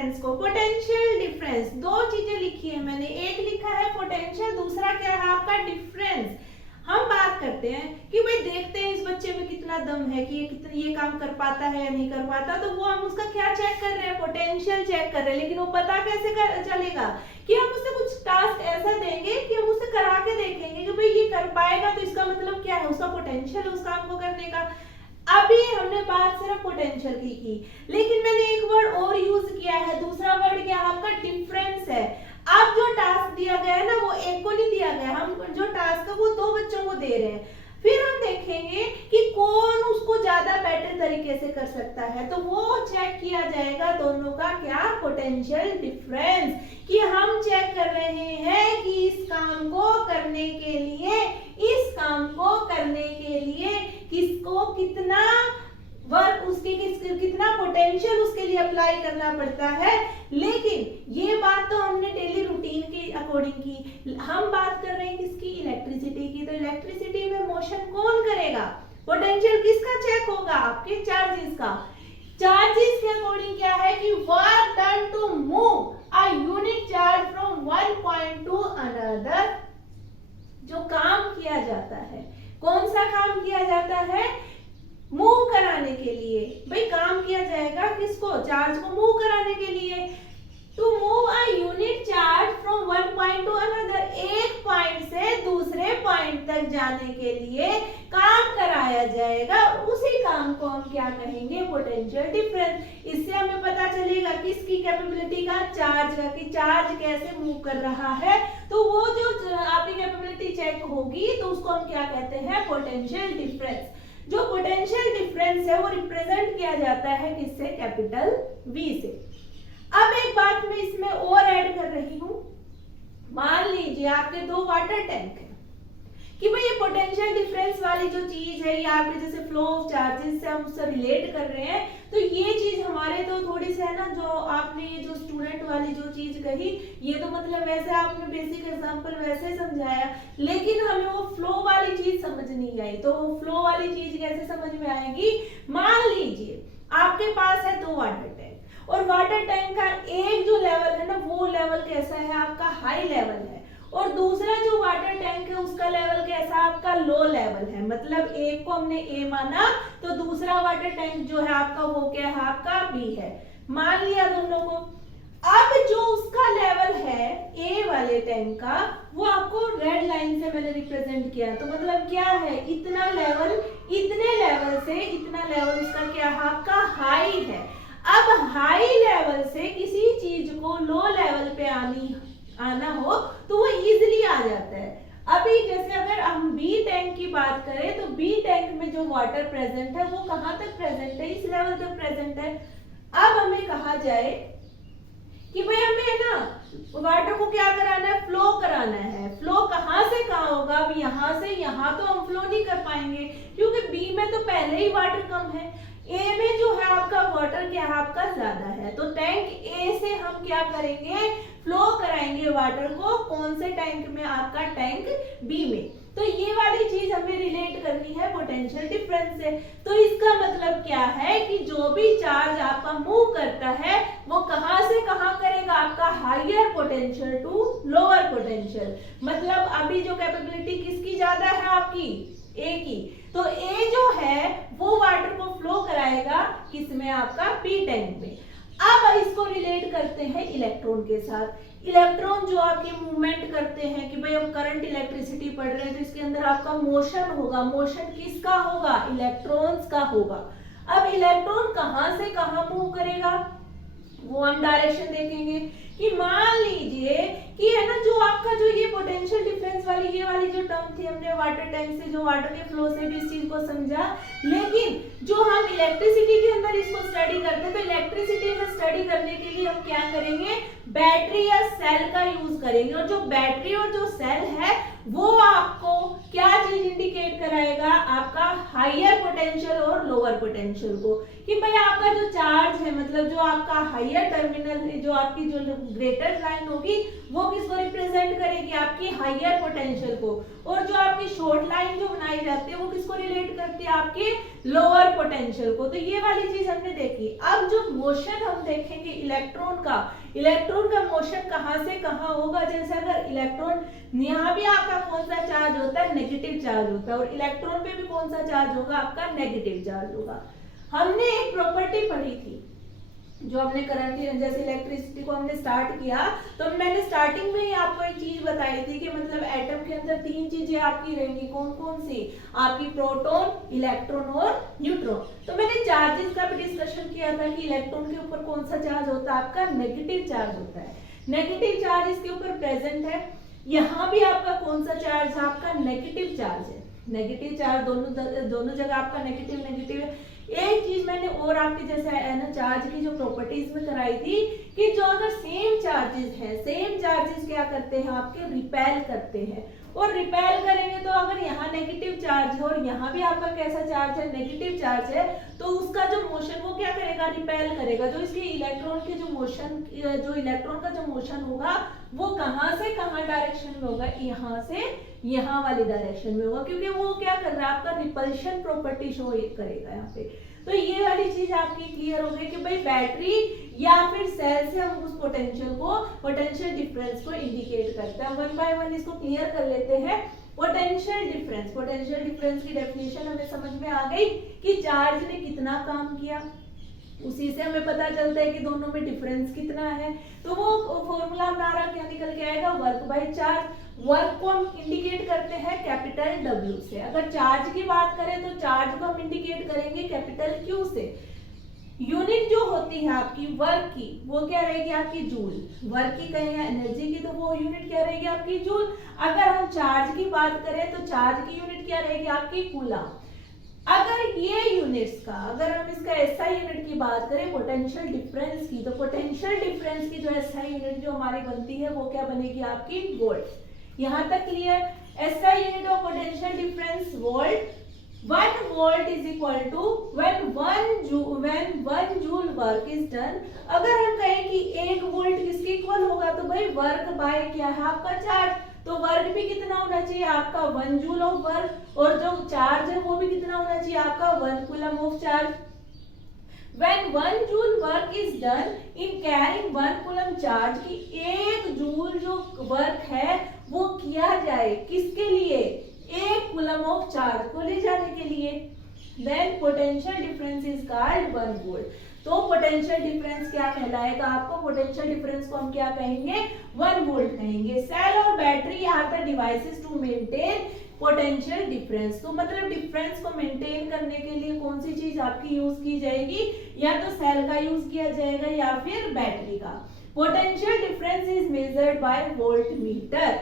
Difference को, potential difference, दो चीजें लिखी है मैंने, एक लिखा है पोटेंशियल, दूसरा क्या है आपका डिफरेंस। हम बात करते हैं कि भाई देखते हैं इस बच्चे में कितना दम है कि ये काम कर पाता है या नहीं कर पाता, तो वो हम उसका क्या चेक कर रहे हैं, पोटेंशियल चेक कर रहे हैं। लेकिन वो पता कैसे चलेगा कि हम उसे कुछ टास्क ऐसा देंगे कि हम उसे करा के देखेंगे कि भाई ये कर पाएगा, तो इसका मतलब क्या है, उसका पोटेंशियल उस काम को करने का। अभी हमने बात सिर्फ पोटेंशियल की, लेकिन मैंने एक वर्ड और यूज किया है, दूसरा वर्ड क्या आपका डिफरेंस है। अब जो टास्क दिया गया है ना वो एक को नहीं दिया गया, हम जो टास्क है वो दो बच्चों को दे रहे हैं। फिर हम देखेंगे कि कौन उसको ज्यादा बेटर तरीके से कर सकता है, तो वो चेक किया जाएगा दोनों का क्या, पोटेंशियल डिफरेंस, कि हम चेक कर रहे हैं कि इस काम को करने के लिए, इस काम को करने के लिए किसको कितना वर्क, उसके कितना पोटेंशियल उसके लिए अप्लाई करना पड़ता है। लेकिन ये बात तो हमने डेली रूटीन के अकॉर्डिंग की, हम बात कर रहे हैं किसकी, इलेक्ट्रिसिटी की। तो इलेक्ट्रिसिटी में मोशन कौन करेगा, पोटेंशियल किसका चेक होगा, आपके चार्जेस का। चार्जेस के अकॉर्डिंग क्या है कि work done to move a unit charge from one point to another, जो काम किया जाता है, कौन सा काम किया जाता है, मूव कराने के लिए। भाई काम किया जाएगा किसको, चार्ज को मूव कराने के लिए। To move a unit charge from one point to another, एक पॉइंट से दूसरे पॉइंट तक जाने के लिए काम कराया जाएगा, उसी काम को हम क्या कहेंगे, पोटेंशियल डिफरेंस। इससे हमें पता चलेगा किसकी कैपेबिलिटी का, चार्ज का, कि चार्ज कैसे मूव कर रहा है। तो वो जो आपकी कैपेबिलिटी चेक होगी तो उसको हम क्या कहते हैं, पोटेंशियल डिफरेंस। जो पोटेंशियल डिफरेंस है वो रिप्रेजेंट किया जाता है किससे, कैपिटल V से। अब एक बात मैं इसमें और ऐड कर रही हूं, मान लीजिए आपके दो वाटर टैंक है, कि भाई ये पोटेंशियल डिफरेंस वाली जो चीज है, ये आपके जैसे फ्लो ऑफ चार्जेस से हम उससे रिलेट कर रहे हैं, तो ये चीज हमारे तो थोड़ी सी है ना, जो आपने ये जो स्टूडेंट वाली जो चीज कही, ये तो मतलब वैसे आपने बेसिक एग्जांपल वैसे समझाया, लेकिन हमें वो फ्लो वाली चीज समझ नहीं आई। तो फ्लो वाली चीज कैसे समझ में आएगी, मान लीजिए आपके पास है दो वाटर टैंक, और वाटर टैंक का एक जो लेवल है ना, वो लेवल कैसा है आपका, हाई लेवल है, और दूसरा जो वाटर टैंक है उसका लेवल कैसा, आपका लो लेवल है। मतलब एक को हमने A माना तो दूसरा वाटर टैंक जो है आपका वो क्या है, आपका B है, मान लिया दोनों को। अब जो उसका लेवल है A वाले टैंक का, वो आपको रेड लाइन से मैंने रिप्रेजेंट किया, तो मतलब क्या है, इतना लेवल, इतने लेवल से इतना लेवल उसका क्या है, आपका हाई है। अब हाई लेवल से किसी चीज को लो लेवल पे आना हो तो वो इजीली आ जाता है। अभी जैसे अगर हम B टैंक की बात करें तो B टैंक में जो वाटर प्रेजेंट है वो कहां तक प्रेजेंट है, इस लेवल तक प्रेजेंट है। अब हमें कहा जाए कि भाई हमें ना वाटर को क्या कराना है, फ्लो कराना है। फ्लो कहां से कहां होगा, अब यहां से यहां तो हम फ्लो नहीं कर पाएंगे, क्योंकि B में तो पहले ही वाटर कम है, A में जो है आपका वाटर क्या है, आपका ज्यादा है। तो टैंक A से हम क्या करेंगे, फ्लो कराएंगे वाटर को, कौन से टैंक में, आपका टैंक B में। तो ये वाली चीज हमें रिलेट करनी है पोटेंशियल डिफरेंस से। तो इसका मतलब क्या है कि जो भी चार्ज आपका मूव करता है वो कहां से कहां करेगा, आपका higher potential to lower potential. मतलब अभी जो कैपेबिलिटी किसकी ज्यादा है, आपकी A की, तो A जो है वो वाटर को फ्लो कराएगा किसमें, आपका B टैंक में। अब इसको रिलेट करते हैं इलेक्ट्रॉन के साथ। इलेक्ट्रॉन जो आपके मूवमेंट करते हैं, कि भाई हम करंट इलेक्ट्रिसिटी पढ़ रहे हैं तो इसके अंदर आपका मोशन होगा, मोशन किसका होगा, इलेक्ट्रॉन्स का होगा। अब इलेक्ट्रॉन कहां से कहां मूव करेगा, वो हम डायरेक्शन देखेंगे। कि मान लीजिए कि है ना, जो आपका जो ये पोटेंशियल डिफरेंस वाली ये वाली जो टर्म थी, हमने वाटर टैंक से जो वाटर के फ्लो से भी इस चीज को समझा, लेकिन जो हम इलेक्ट्रिसिटी के अंदर इसको स्टडी करते हैं, तो इलेक्ट्रिसिटी में स्टडी करने के लिए हम क्या करेंगे, बैटरी या सेल का यूज करेंगे। और जो बैटरी और जो सेल है वो आपको क्या चीज इंडिकेट कराएगा, आपका हायर पोटेंशियल और लोअर पोटेंशियल को, कि भाई आपका जो चार्ज है, मतलब जो आपका हायर टर्मिनल है, जो आपकी जो ग्रेटर लाइन होगी वो किसको रिप्रेजेंट करेगी, आपकी हायर पोटेंशियल को, और जो आपकी शॉर्ट लाइन जो बनाई जाती है वो किसको रिलेट करती है, आपके लोअर पोटेंशियल को। तो ये वाली चीज हमने देखी। अब जो मोशन हम देखेंगे इलेक्ट्रॉन का मोशन कहाँ से कहाँ होगा। जैसे अगर इलेक्ट्रॉन, यहाँ भी आपका कौन सा चार्ज होता है, नेगेटिव चार्ज होता है, और इलेक्ट्रॉन पे भी कौन सा चार्ज होगा, आपका नेगेटिव चार्ज होगा। हमने एक प्रॉपर्टी पढ़ी थी जो हमने करंट, जैसे इलेक्ट्रिसिटी को हमने स्टार्ट किया तो मैंने स्टार्टिंग में ही आपको एक चीज बताई थी कि मतलब एटम के अंदर तीन चीजें आपकी रहेंगी, कौन कौन सी, आपकी प्रोटॉन, इलेक्ट्रॉन और न्यूट्रॉन। तो मैंने चार्जेस का भी डिस्कशन किया था कि इलेक्ट्रॉन के ऊपर कौन सा चार्ज होता है, आपका नेगेटिव चार्ज होता है। नेगेटिव चार्ज इसके ऊपर प्रेजेंट है। यहाँ भी आपका कौन सा चार्ज है, आपका नेगेटिव चार्ज है। नेगेटिव चार्ज दोनों जगह आपका नेगेटिव है। एक चीज मैंने और आपके जैसे है ना चार्ज की जो प्रॉपर्टीज में कराई थी कि जो अगर सेम चार्जेस है, सेम चार्जेस क्या करते हैं, आपके रिपेल करते हैं, और रिपेल करेंगे तो अगर यहाँ नेगेटिव चार्ज है और यहाँ भी आपका कैसा चार्ज है, नेगेटिव चार्ज है, तो उसका जो मोशन वो क्या करेगा, रिपेल करेगा। जो इसके इलेक्ट्रॉन के जो मोशन, जो इलेक्ट्रॉन का जो मोशन होगा वो कहाँ से कहाँ डायरेक्शन में होगा, यहाँ से यहाँ वाली डायरेक्शन में होगा, क्योंकि वो क्या कर रहा है, आपका रिपल्शन प्रॉपर्टी शो करेगा यहाँ पे। तो ये वाली चीज आपकी क्लियर हो गई कि भाई बैटरी या फिर सेल से हम उस पोटेंशियल डिफरेंस को इंडिकेट करते हैं। वन बाय वन इसको क्लियर कर लेते हैं। पोटेंशियल डिफरेंस की डेफिनेशन हमें समझ में आ गई कि चार्ज ने कितना काम किया, उसी से हमें पता चलता है कि दोनों में डिफरेंस कितना है। तो वो फॉर्मूला हमारा क्या निकल के आएगा, वर्क बाय चार्ज। वर्क को हम इंडिकेट करते हैं कैपिटल W से। अगर चार्ज की बात करें तो चार्ज को हम इंडिकेट करेंगे कैपिटल Q से। यूनिट जो होती है आपकी वर्क की वो क्या रहेगी, आपकी जूल। वर्क की कहेंगे एनर्जी की तो वो यूनिट क्या रहेगी, आपकी जूल। अगर हम चार्ज की बात करें तो चार्ज की यूनिट क्या रहेगी, आपकी कूलम। अगर ये यूनिट्स का, अगर हम इसका एसआई यूनिट की बात करें पोटेंशियल डिफरेंस की, तो पोटेंशियल डिफरेंस की जो एसआई यूनिट जो हमारी बनती है वो क्या बनेगी, आपकी वोल्ट। यहां तक clear. SI unit of potential difference volt. 1 volt is equal to when 1 joule work is done। अगर हम कहें कि 1 वोल्ट किसके इक्वल होगा, तो भाई वर्क बाय क्या है, आपका चार्ज। तो वर्क भी कितना होना चाहिए, आपका 1 जूल ऑफ वर्क, और जो चार्ज है वो भी कितना होना चाहिए, आपका 1 coulomb of charge. When 1 joule work is done in carrying 1 coulomb charge, की 1 जूल जो वर्क है वो किया जाए किसके लिए, 1 कूलम ऑफ चार्ज को ले जाने के लिए, then potential difference is called 1 volt। तो पोटेंशियल डिफरेंस क्या कहलाएगा, आपको पोटेंशियल डिफरेंस को हम क्या कहेंगे, 1 वोल्ट कहेंगे। सेल और battery are the devices to maintain potential difference. तो मतलब डिफरेंस को मेंटेन करने के लिए कौन सी चीज आपकी यूज की जाएगी, या तो सेल का यूज किया जाएगा या फिर बैटरी का। Potential difference is measured by volt meter.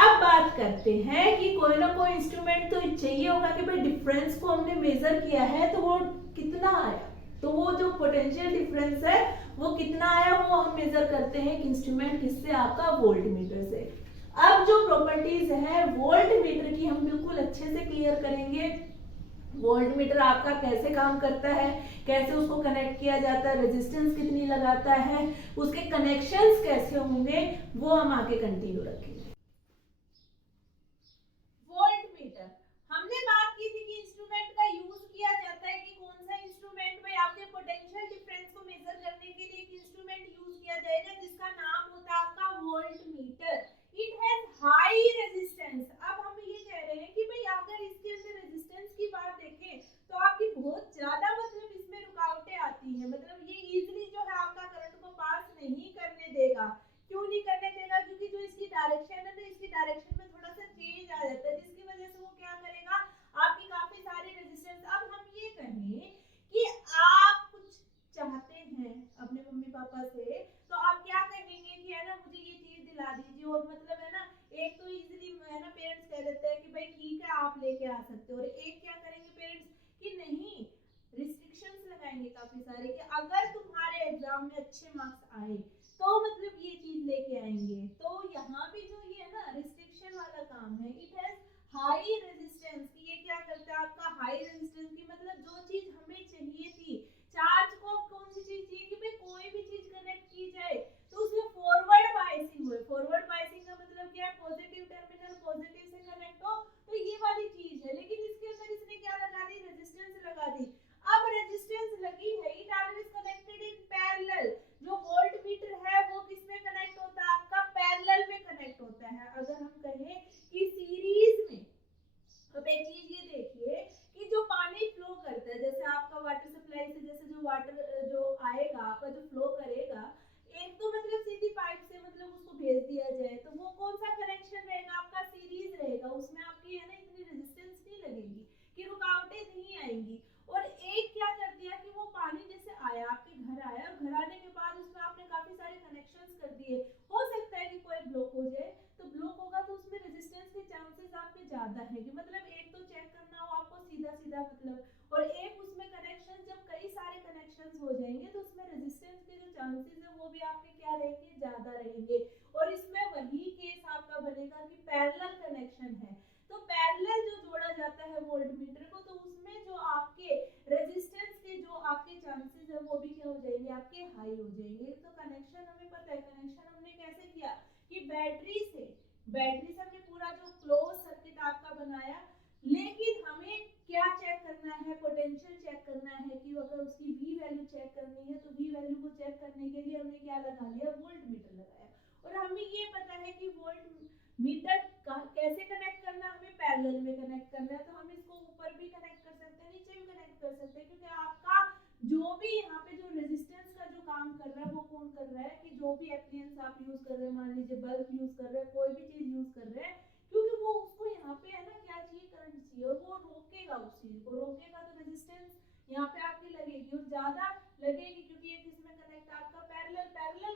अब बात करते हैं कि कोई ना कोई इंस्ट्रूमेंट तो चाहिए होगा कि भाई डिफरेंस को हमने मेजर किया है तो वो कितना आया, तो वो जो पोटेंशियल डिफरेंस है वो कितना आया वो हम मेजर करते हैं एक इंस्ट्रूमेंट किससे, आपका वोल्ट मीटर से। अब जो प्रॉपर्टीज है वोल्ट मीटर की हम बिल्कुल अच्छे से क्लियर करेंगे। वोल्ट मीटर आपका कैसे काम करता है, कैसे उसको कनेक्ट किया जाता है, रेजिस्टेंस कितनी लगाता है, उसके कनेक्शंस कैसे होंगे, वो हम आगे कंटिन्यू रखेंगे। वोल्ट मीटर हमने बात की थी कि इंस्ट्रूमेंट का यूज किया जाता है कि कौन सा इंस्ट्रूमेंट में आपके पोटेंशियल डिफरेंस को मेजर करने के लिए एक इंस्ट्रूमेंट यूज किया जाएगा जिसका नाम होता है आपका volt meter. It has high resistance. अब हम ये कह रहे हैं कि भाई अगर इसके अंदर रेजिस्टेंस की बात देखें तो आपकी बहुत ज्यादा मतलब इसमें रुकावटें आती हैं, मतलब ये इजीली जो है आपका करंट को पास नहीं करने देगा। क्यों नहीं करने देगा, क्योंकि जो इसकी डायरेक्शन है ना, इसकी डायरेक्शन में थोड़ा सा चेंज आ जाता है जिसकी वजह से वो क्या करेगा, आपकी काफी सारी रेजिस्टेंस। अब हम ये कहें कि आप कुछ चाहते हैं अपने मम्मी पापा से, तो आप क्या कहेंगे कि है ना मुझे ये चीज दिला दीजिए, और मतलब है ना एक तो इजीली है ना पेरेंट्स कह देते हैं कि भाई ठीक है आप लेके आ सकते हो, और एक क्या करेंगे पेरेंट्स कि नहीं, रिस्ट्रिक्शंस लगाएंगे काफी सारे कि अगर तुम्हारे एग्जाम में अच्छे मार्क्स आए तो मतलब ये चीज लेके आएंगे। तो यहाँ पे जो ये है ना रिस्ट्रिक्शन वाला काम है। इट हैज हाई रेजिस्टेंस, कि ये क्या करता है आपका हाई रेजिस्टेंस, की मतलब जो चीज हमें चाहिए थी, चार्ज को कौन सी चीज चाहिए कि भाई कोई भी चीज कनेक्ट की जाए तो उसमें फॉरवर्ड बायसिंग हो। फॉरवर्ड बायसिंग का मतलब क्या है, पॉजिटिव टर्मिनल पॉजिटिव से कनेक्ट हो, तो ये वाली चीज है। लेकिन इसके अंदर इसने क्या लगा दी, रेजिस्टेंस लगा दी। अब रेजिस्टेंस लगी है, it always connected in parallel. जो वोल्ट मीटर है वो किसमें कनेक्ट होता है, आपका पैरेलल में कनेक्ट होता है। अगर हम कहें कि सीरीज में, अब एक चीज ये देखिए कि जो पानी फ्लो करता है, जैसे आपका वाटर सप्लाई से जैसे जो वाटर जो आएगा आपका जो फ्लो करेगा, एक तो मतलब सीधी पाइप से मतलब उसको भेज दिया जाए, तो वो कौन सा कनेक्शन रहेगा आपका, सीरीज रहेगा। उसमें आपकी है ना इतनी रेजिस्टेंस नहीं लगेगी, कि रुकावटें नहीं आएंगी। और एक क्या कर दिया कि वो पानी जैसे आया आपके घर आया, और घर आने के बाद उसमें आपने काफी सारे कनेक्शंस कर दिए, हो सकता है कि कोई ब्लॉक हो जाए, तो ब्लॉक होगा तो उसमें रेजिस्टेंस के चांसेस आपके ज्यादा है कि मतलब एक तो चेक करना हो आपको सीधा सीधा मतलब, और एक उसमें कनेक्शन जब कई सारे कनेक्शंस हो जाएंगे तो उसमें रेजिस्टेंस के जो चांसेस है वो भी आपके क्या रहेंगे, ज्यादा रहेंगे। और इसमें वही केस आपका बनेगा कि पैरेलल कनेक्शन है, तो पैरेलल जो जोड़ा जाता है वोल्ट मीटर को, तो उसमें जो आपके रेजिस्टेंस के जो आपके चांसेस है वो भी क्या हो जाएंगे, आपके हाई हो जाएंगे। तो कनेक्शन हमें पता है, कनेक्शन हमने कैसे किया कि बैटरी से हमने पूरा जो क्लोज सर्किट आपका बनाया। लेकिन हमें क्या चेक करना है, पोटेंशियल चेक करना है, कि अगर उसकी V वैल्यू चेक करनी है तो V वैल्यू को चेक करने के लिए हमने क्या लगा लिया, वोल्ट मीटर लगाया। और हमें ये पता है कि वोल्ट मीटर कैसे कनेक्ट करना, हमें पैरेलल में कनेक्ट करना है, तो हम इसको ऊपर भी कनेक्ट कर सकते हैं, नीचे भी कनेक्ट कर सकते हैं, क्योंकि आपका जो भी यहाँ पे जो रेजिस्टेंस का जो काम कर रहा है वो कौन कर रहा है, कि जो भी एप्लियंस आप यूज कर रहे हैं, मान लीजिए बल्ब यूज कर रहे हैं, कोई भी चीज यूज कर रहे हैं, क्योंकि वो उसको यहाँ पे है ना क्या चाहिए, करंट चाहिए, और वो रोकेगा, उस चीज को रोकेगा, तो रेजिस्टेंस यहाँ पे आपकी लगेगी और ज्यादा लगेगी, क्योंकि ये किसमें कनेक्ट आपका पैरेलल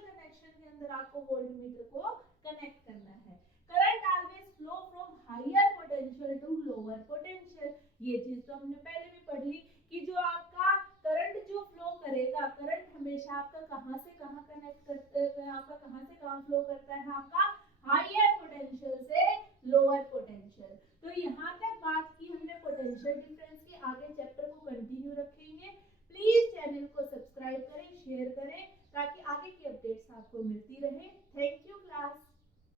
कनेक्शन के अंदर आपको वोल्ट मीटर को कनेक्ट करना है। Current always flow from higher potential to lower potential, ये चीज तो हमने पहले भी पढ़ ली कि जो आपका करंट जो फ्लो करेगा, करंट हमेशा आपका कहां से कहां कनेक्ट करते हैं, आपका कहां से कहां फ्लो करता है, आपका हायर पोटेंशियल से लोअर पोटेंशियल। तो यहाँ तक बात की हमने पोटेंशियल डिफरेंस की, आगे चैप्टर